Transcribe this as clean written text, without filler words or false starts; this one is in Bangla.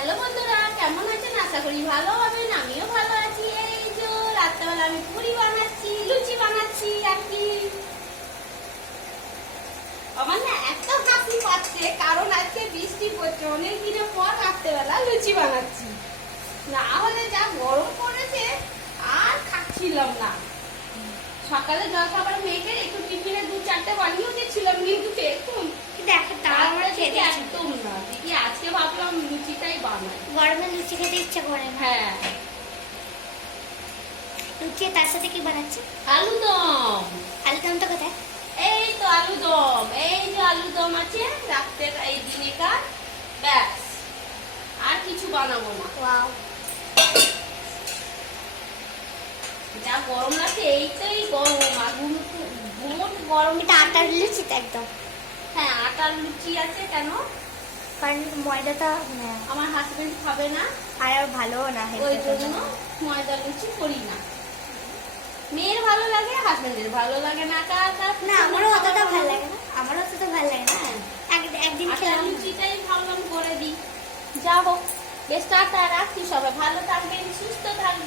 হ্যালো বন্ধুরা, কেমন আছেন? আশা করি ভালো হবেন। আমিও ভালো আছি। এই যে রাত্রেবেলা আমি পুরি বানাচ্ছি, লুচি বানাচ্ছি আর কি। আমার না এত হাসি পাচ্ছে কারণ আজকে বৃষ্টি পড়ছে। অনেক দিনের পর রাত্রেবেলা লুচি বানাচ্ছি, না হলে যা গরম পড়েছে আর খাচ্ছিলাম না। সকালে জলখাবার মেয়েকে একটু টিফিনে 2-4টে বানিয়েও দিয়েছিলাম, কিন্তু দেখুন একদম না দিদি। আজকে ভাবলাম লুচিটাই বানাই, গরমে লুচি খেতে ইচ্ছা করে না। হ্যাঁ। লুচি তার সাথে কি বানাচ্ছে? আলুদম। আলুদমটা কোথায়? এই তো আলুদম, এই যে আলুদম আছে রাখতে, এই দিনেকার ব্যাস, আর কিছু বানাবো না। ওয়াও, যা গরম লাগছে, এই তো এই গরম আর ঘুমোট গরম। এটা আটার লুচি তো একদম। হ্যাঁ, আটার লুচি আছে। কেন? কারণ ময়দাটা আমার হাজবেন্ড খাবে না, আর ভালো না, ওই জন্য ময়দা লুচি করি না। মেয়ের ভালো লাগে, হাজবেন্ডের ভালো লাগে না। না, আমারও অতটা ভালো লাগে না, আমারও অতটা ভালো লাগে না। একদিন খেলাম লুচিটাই ভাবলাম করে দিই। যা হোক, বেশ টাটা, রাখি। সবাই ভালো থাকবেন, সুস্থ থাকবেন।